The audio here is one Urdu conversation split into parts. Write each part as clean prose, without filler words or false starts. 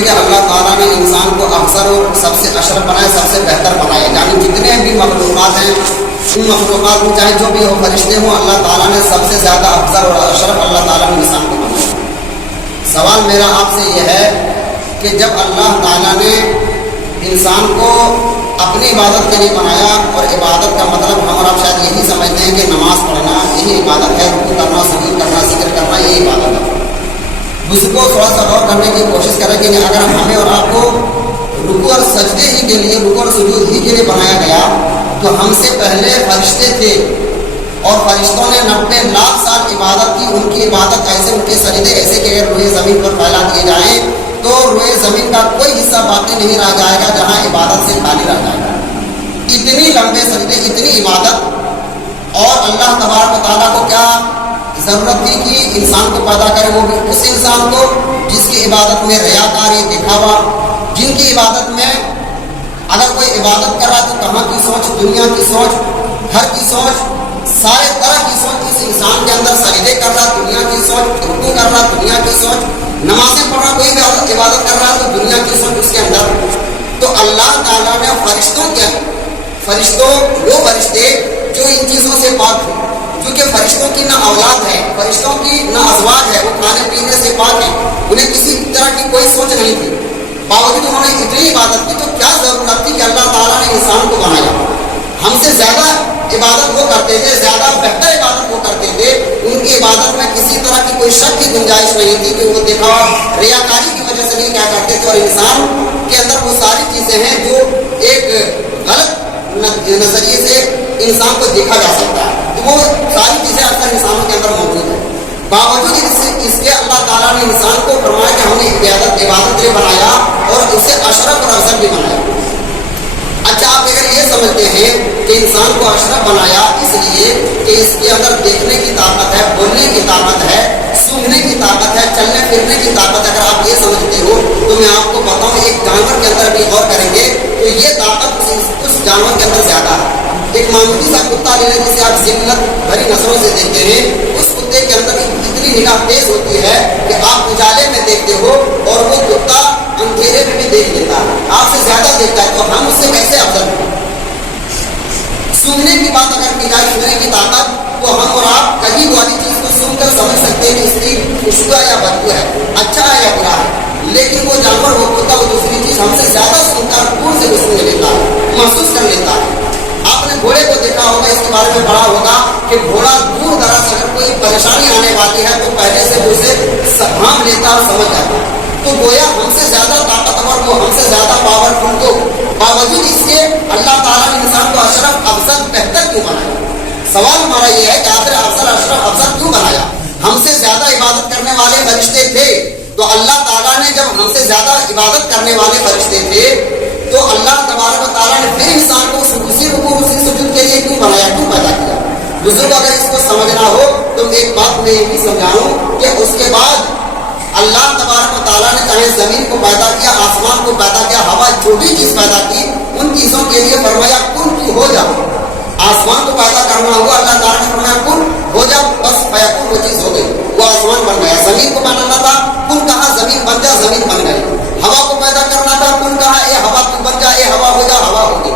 کہ اللہ تعالیٰ نے انسان کو افضل اور سب سے اشرف بنایا، سب سے بہتر بنایا، یعنی جتنے بھی مخلوقات ہیں ان مخلوقات میں چاہے جو بھی ہو، فرشتے ہوں، اللہ تعالیٰ نے سب سے زیادہ افضل اور اشرف اللہ تعالیٰ نے انسان کو بنایا۔ سوال میرا آپ سے یہ ہے کہ جب اللہ تعالیٰ نے انسان کو اپنی عبادت کے لیے بنایا، اور عبادت کا مطلب ہم اور آپ شاید یہی سمجھتے ہیں کہ نماز پڑھنا یہی عبادت ہے، رکوع کرنا، سجود کرنا، ذکر کرنا یہی عبادت ہے۔ اس کو تھوڑا سا غور کرنے کی کوشش کریں کہ اگر ہمیں اور آپ کو رکوع اور سجدے ہی کے لیے، رکوع اور سجود ہی کے لیے بنایا گیا، تو ہم سے پہلے فرشتے تھے اور فرشتوں نے 90 لاکھ سال عبادت کی۔ ان کی عبادت ایسے، ان کے سجدے ایسے کہ اگر روئے زمین پر پھیلا دیے جائیں تو روئے زمین کا کوئی حصہ باقی نہیں رہ جائے گا جہاں عبادت سے خالی رہ جائے گا۔ اتنی لمبے سجدے، اتنی عبادت، اور اللہ تبارک و تعالیٰ کو کیا ضرورت تھی کہ انسان کو پیدا کرے، وہ بھی اس انسان کو جس کی عبادت میں ریاکاری، دکھاوا، جن کی عبادت میں اگر کوئی عبادت کر رہا ہے تو کہاں کی سوچ، دنیا کی سوچ، گھر کی سوچ، سارے طرح کی سوچ اس انسان کے اندر سجدے کر رہا، دنیا کی سوچ، رکوع کر رہا، دنیا کی سوچ، نمازیں پڑھ رہا، کوئی بھی عبادت کر رہا تو دنیا کی سوچ اس کے اندر۔ تو اللہ تعالیٰ نے فرشتوں وہ فرشتے جو ان چیزوں سے پاک ہیں، کیونکہ فرشتوں کی نہ اولاد ہے، فرشتوں کی نہ ازواج ہے، وہ کھانے پینے سے پاک ہیں، انہیں کسی طرح کی کوئی سوچ نہیں تھی، باوجود انہوں نے اتنی عبادت کی۔ تو کیا ضرورت تھی کہ اللہ تعالیٰ نے انسان کو بنایا؟ ہم سے زیادہ عبادت وہ کرتے تھے، زیادہ بہتر عبادت وہ کرتے تھے، ان کی عبادت میں کسی طرح کی کوئی شک کی گنجائش نہیں تھی کہ وہ دکھاوا، ریاکاری کی وجہ سے نہیں کیا کرتے تھے۔ اور انسان کے اندر وہ ساری چیزیں ہیں جو ایک غلط نظریے سے انسان کو دیکھا جا سکتا ہے، تو وہ ساری چیزیں اکثر انسانوں کے اندر موجود ہیں۔ باوجود اس کے اللہ تعالیٰ نے انسان کو فرمایا کہ ہم نے عبادت کے بنایا اور اسے اشرف اور افضل بھی بنایا۔ اچھا، آپ اگر یہ سمجھتے ہیں کہ انسان کو اشرف بنایا اس لیے کہ اس کے اندر دیکھنے کی طاقت ہے، بولنے کی طاقت ہے، سونگھنے کی طاقت ہے، چلنے پھرنے کی طاقت ہے، اگر آپ یہ سمجھتے ہو تو میں آپ کو بتاؤں ایک جانور کے اندر بھی غور کریں گے تو یہ طاقت اس جانور کے اندر زیادہ ہے۔ ایک معمولی سا کتا لے لیں جسے آپ ذلت بھری نسلوں سے دیکھتے ہیں، اس کتے کے اندر اتنی نگاہ تیز ہوتی ہے کہ آپ اجالے میں دیکھتے ہو اور وہ کتا اندھیرے میں بھی دیکھ لیتا ہے، آپ سے زیادہ دیکھتا ہے، تو ہم اس سے کیسے افضل ہیں؟ سننے کی بات اگر کی جائے، سننے کی طاقت، تو ہم اور آپ کہیں والی چیز کو سن کر سمجھ سکتے ہیں کہ اس کی خوشبو یا بدبو ہے، اچھا ہے یا برا ہے، لیکن وہ جانور وہ کتا وہ دوسری چیز ہم سے زیادہ سنتا ہے، دور سے وہ سن لیتا ہے، محسوس کر لیتا ہے۔ آپ نے گھوڑے کو دیکھا ہوگا، اس کے بارے میں پڑھا ہوگا کہ گھوڑا دور دراز اگر کوئی پریشانی آنے والی ہے تو پہلے سے اسے سنبھال لیتا اور سمجھ جاتا ہے۔ تو گویا ہم سے زیادہ طاقتور کو، ہم سے زیادہ پاورفل کو، باوجود اس کے اللہ تعالیٰ نے انسان کو اشرف، افضل، بہتر کیوں بنایا؟ سوال ہمارا یہ ہے کہ آخر افضل، اشرف، افضل کیوں بنایا؟ ہم سے زیادہ عبادت کرنے والے فرشتے تھے، تو اللہ تعالیٰ نے جب ہم سے زیادہ عبادت کرنے والے فرشتے تھے تو اللہ تبارک و تعالیٰ نے پھر انسان کو اسی رکوع، اسی سجود کے لیے کیوں بنایا، کیوں پیدا کیا؟ بزرگ اگر اس کو سمجھنا ہو تو ایک بات میں یہ بھی سمجھاؤں کہ اس کے بعد اللہ تبارک و تعالیٰ نے چاہے زمین کو پیدا کیا، آسمان کو پیدا کیا، ہوا، جو بھی چیز پیدا کی، ان چیزوں کے لیے فرمایا کن کی ہو جاؤ۔ آسمان کو پیدا کرنا ہوا، اللہ تعالیٰ نے فرمایا کن ہو جاؤ، بس فیکون، وہ چیز ہو گئی، وہ آسمان بن گیا۔ زمین کو بنانا تھا، کن کہا، زمین بن جا، زمین بن گئی۔ ہوا کو پیدا کرنا تھا، کن کہا، اے ہوا تو بن جا، اے ہوا ہو جا، ہوا ہو گئی۔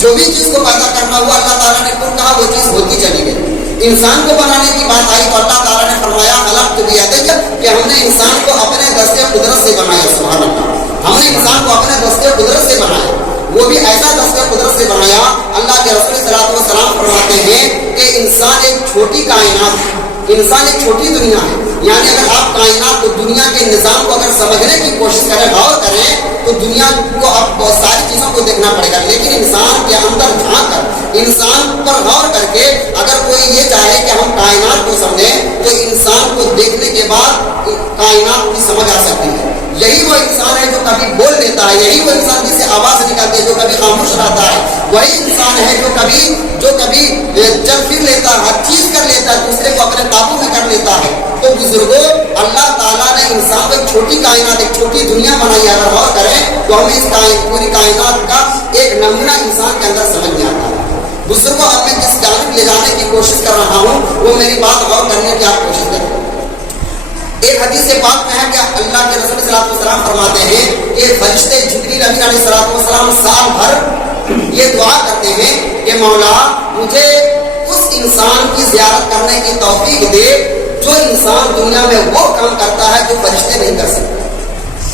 جو بھی چیز کو پیدا کرنا ہوا اللہ تعالیٰ نے کن کہا، وہ چیز ہوتی چلی گئی۔ انسان کو بنانے کی بات آئی تو اللہ تعالیٰ نے فرمایا خلقت بیدی، کہ ہم نے انسان کو اپنے دستے قدرت سے بنایا۔ سبحان اللہ، ہم نے انسان کو اپنے دستے قدرت سے بنایا، وہ بھی ایسا دستے قدرت سے بنایا۔ اللہ کے رسول صلی اللہ علیہ وسلم فرماتے ہیں کہ انسان ایک چھوٹی کائنات، انسان ایک چھوٹی دنیا ہے، یعنی اگر آپ کائنات کو، دنیا کے نظام کو اگر سمجھنے کی کوشش کریں، غور کریں تو دنیا کو آپ بہت ساری چیزوں کو دیکھنا پڑے گا، لیکن انسان کے اندر جھانک کر، انسان پر غور کر کے اگر کوئی یہ چاہے کہ ہم کائنات کو سمجھیں تو انسان کو دیکھنے کے بعد کائنات کی سمجھ آ سکتی ہے۔ یہی وہ انسان ہے جو کبھی بول لیتا ہے، یہی وہ انسان جس سے آواز نکلتی ہے، جو کبھی خاموش رہتا ہے، وہی انسان ہے جو کبھی چل پھر لیتا ہے، ہر چیز کر لیتا ہے، دوسرے کو اپنے قابو میں کر لیتا ہے۔ تو بزرگوں، اللہ تعالیٰ نے انسان کو ایک چھوٹی کائنات، ایک چھوٹی دنیا بنائی ہے، اگر غور کریں تو ہمیں اس پوری کائنات کا ایک نمونہ انسان کے اندر سمجھ میں آتا ہے۔ بزرگوں، اب میں جس جانب لے جانے کی کوشش کر رہا ہوں وہ میری بات غور کرنے کی آپ کوشش کریں۔ ایک حدیث پاک میں ہے کہ اللہ کے رسول صلی اللہ علیہ وسلم فرماتے ہیں کہ فرشتے جبریل امین علیہ السلام سال بھر یہ دعا کرتے ہیں کہ مولا مجھے اس انسان کی زیارت کرنے کی توفیق دے جو انسان دنیا میں وہ کام کرتا ہے جو فرشتے نہیں کر سکتے.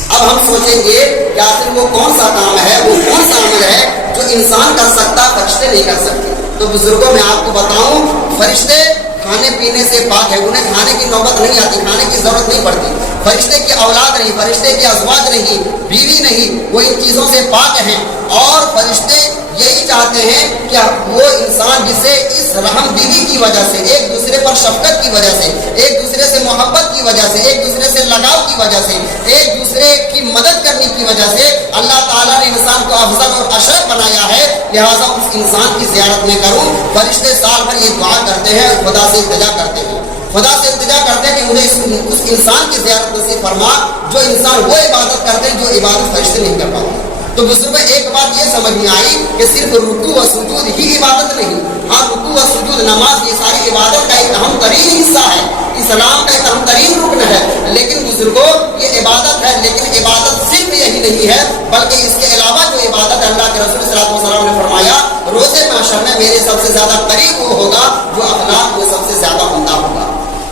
اب ہم سوچیں گے کہ آخر وہ کون سا کام ہے, وہ کون سا عمل ہے جو انسان کر سکتا فرشتے نہیں کر سکتے. تو بزرگوں میں آپ کو بتاؤں, فرشتے کھانے پینے سے پاک ہے, انہیں کھانے کی نوبت نہیں آتی, کھانے کی ضرورت نہیں پڑتی. فرشتے کی اولاد نہیں, فرشتے کی ازواج نہیں, بیوی نہیں, وہ ان چیزوں سے پاک ہیں. اور فرشتے یہی چاہتے ہیں کہ وہ انسان جسے اس رحم دلی کی وجہ سے, ایک دوسرے پر شفقت کی وجہ سے, ایک دوسرے سے محبت کی وجہ سے, ایک دوسرے سے لگاؤ کی وجہ سے, ایک دوسرے کی مدد کرنے کی وجہ سے اللہ تعالیٰ نے انسان کو افضل اور اشرف بنایا ہے, لہٰذا اس انسان کی زیارت میں کروں. فرشتے سال بھر یہ دعا کرتے ہیں اور خدا سے التجا کرتے ہیں, خدا سے التجا کرتے ہیں کہ مجھے اس انسان کی زیارت نصیب فرما جو انسان وہ عبادت کرتے ہیں جو عبادت فرشتے نہیں کر پاتے. تو بزرگوں ایک بات یہ سمجھ میں آئی کہ صرف رکوع و سجود ہی عبادت نہیں, ہاں رکوع و سجود نماز یہ ساری عبادت کا ایک اہم ترین حصہ ہے, اسلام کا ایک اہم ترین رکن ہے. لیکن بزرگوں یہ عبادت ہے, لیکن عبادت صرف یہی نہیں ہے بلکہ اس کے علاوہ جو عبادت ہے, اللہ کے رسول صلی اللہ علیہ وسلم نے فرمایا روزے محشر میں میرے سب سے زیادہ قریب وہ ہوگا جو اخلاق وہ سب سے زیادہ عمدہ ہوگا.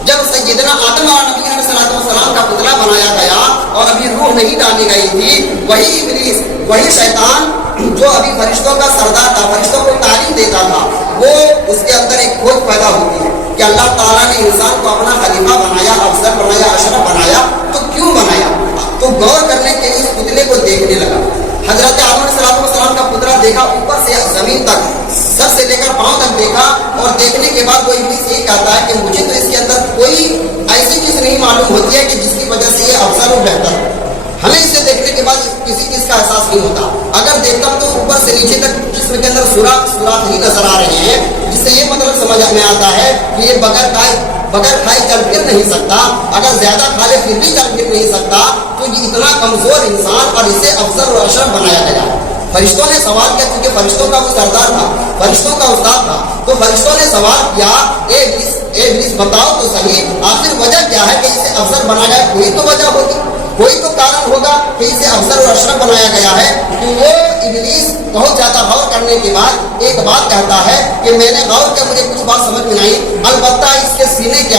جب سیدنا آدم اور نبی علیہ السلام کا پتلا بنایا گیا اور ابھی روح نہیں ڈالی گئی تھی, وہی ابلیس, وہی شیطان جو ابھی فرشتوں کا سردار تھا, فرشتوں کو تعلیم دیتا تھا, وہ اس کے اندر ایک کھوج پیدا ہوتی ہے کہ اللہ تعالیٰ نے انسان کو اپنا خلیفہ بنایا, افضل بنایا, اشرف بنایا, تو کیوں بنایا؟ تو غور کرنے کے لیے اس پتلے کو دیکھنے لگا. حضرت آدم علیہ السلام کا پتلا دیکھا, اوپر سے زمین تک, سر سے لے کر پاؤں تک دیکھا, اور دیکھنے کے بعد وہ ابلیس یہ کہتا ہے کہ مجھے تو اس کے اندر کوئی ایسی چیز نہیں معلوم ہوتی ہے کہ جس کی وجہ سے یہ افضل و بہتر ہے. ہمیں اسے دیکھنے کے بعد کسی چیز کا احساس نہیں ہوتا. اگر دیکھتا ہوں تو اوپر سے نیچے تک جسم کے اندر سوراخ ہی نظر آ رہے ہیں, جس سے یہ مطلب سمجھ میں آتا ہے کہ یہ بغیر کھائے چل پھر نہیں سکتا, اگر زیادہ کھا لے پھر بھی چل پھر نہیں سکتا. تو یہ اتنا کمزور انسان اور اسے افضل و اشرف بنایا گیا. فرشتوں نے سوال کیا, کیونکہ فرشتوں کا وہ سردار تھا, فرشتوں کا استاد تھا, تو فرشتوں نے سوال کیا اے ابلیس بتاؤ تو صحیح آخر وجہ کیا ہے کہ اسے افضل بنایا گیا؟ کوئی تو وجہ ہوگی, کوئی تو کارن ہوگا کہ اسے افضل اور اشرف بنایا گیا ہے. تو وہ ابلیس بہت زیادہ غور کرنے کے بعد ایک بات کہتا ہے کہ میں نے غور کیا, مجھے کچھ بات سمجھ میں نہیں, البتہ اس کے سینے کے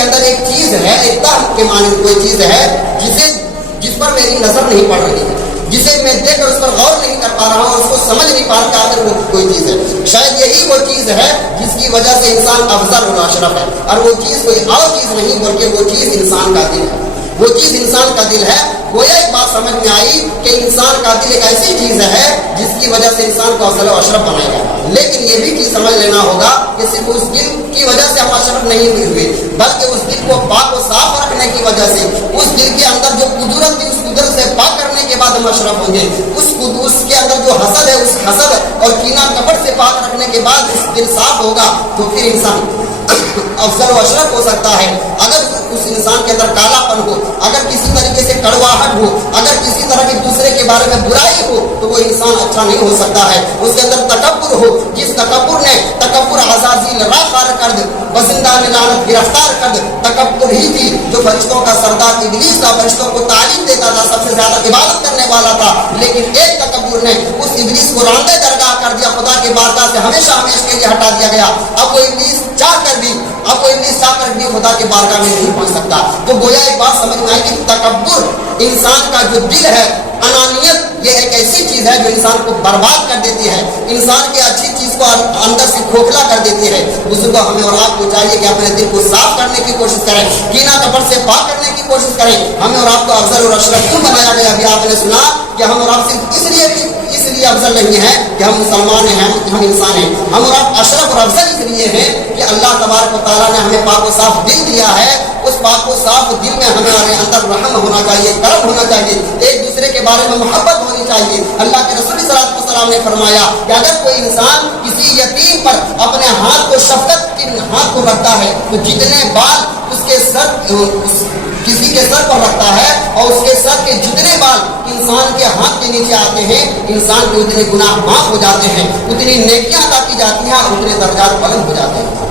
اندر ایک چیز ہے, ایک تہ کے مانند کوئی چیز ہے جس پر میری نظر نہیں پڑ رہی ہے, جسے میں دیکھ کر اس پر غور نہیں کر پا رہا ہوں, اس کو سمجھ نہیں پا رہا کہ آخر وہ کوئی چیز ہے. شاید یہی وہ چیز ہے جس کی وجہ سے انسان افضل اور اشرف ہے, اور وہ چیز کوئی اور چیز نہیں بلکہ وہ چیز انسان کا دل ہے. وہ چیز انسان کا دل ہے. گویا ایک بات سمجھ میں آئی کہ انسان کا دل ایک ایسی چیز ہے جس کی وجہ سے انسان کو افضل و اشرف بنائے گا. لیکن یہ بھی سمجھ لینا ہوگا کہ صرف اس دل کی وجہ سے ہم اشرف نہیں ہوئے, بلکہ اس دل کو پاک و صاف رکھنے کی وجہ سے, اس دل کے اندر جو قدرت تھی اس قدرت سے پاک کرنے کے بعد ہم اشرف ہوں گے. اس کے اندر جو حسد ہے, اس حسد اور کینہ کپٹ سے پاک رکھنے کے بعد اس دل صاف ہوگا, تو پھر انسان افضل و اشرف ہو سکتا ہے. اگر اس انسان کے اندر کالا پن ہو, اگر کسی طریقے سے کڑواہٹ ہو, اگر کسی طرح کی دوسرے کے بارے میں برائی ہو, تو وہ انسان اچھا نہیں ہو سکتا ہے. اس کے اندر تکبر ہو, جس تکبر عزازیل راہ خار کرد, بزندان لعنت گرفتار کرد, تکبر ہی تھی جو فرشتوں کا سردار ابلیس کا, فرشتوں کو تعلیم دیتا تھا, سب سے زیادہ عبادت کرنے والا تھا. لیکن ایک تکبر نے اس ابلیس کو راندے درگاہ کر دیا, خدا کے بارگاہ سے ہمیشہ کے لیے ہٹا دیا گیا. اب وہ ابلیس چاہ کر بھی خدا کے بارگاہ میں نہیں پہنچ سکتا. تو گویا ایک بات سمجھ میں آئی کہ تکبر, انسان کا جو دل ہے, انانیت, یہ ایک ایسی چیز ہے جو انسان کو برباد کر دیتی ہے, انسان کی اچھی چیز کو اندر سے کھوکھلا کر دیتی ہے. بزرگوں ہمیں اور آپ کو چاہیے کہ اپنے دل کو صاف کرنے کی کوشش کریں, کینہ کپٹ سے پاک کرنے کی کوشش کریں. ہمیں اور آپ کو افضل اور اشرف کیوں بنایا گیا؟ ابھی آپ نے سنا کہ ہم اور آپ صرف اس لیے افضل نہیں ہے کہ ہم مسلمان ہیں, ہم انسان ہیں. ہم اور آپ اشرف اور افضل اس لیے ہیں کہ اللہ تبارک و تعالیٰ نے ہمیں پاک و صاف دل دیا ہے. اس پاک و صاف دل میں ہمارے اندر رحم ہونا چاہیے, کرم ہونا چاہیے, ایک دوسرے کے بارے میں محبت ہونی چاہیے. اللہ کے رسول صلی اللہ علیہ وسلم نے فرمایا کہ اگر کوئی انسان کسی یتیم پر اپنے ہاتھ کو, شفقت کے ہاتھ کو رکھتا ہے, تو جتنے بال کسی کے سر پر رکھتا ہے اور اس کے سر کے جتنے بال انسان کے ہاتھ کے نیچے آتے ہیں, انسان کے اتنے گناہ معاف ہو جاتے ہیں, اتنی نیکیاں عطا کی جاتی ہیں اور اتنے درجات بلند ہو جاتے ہیں.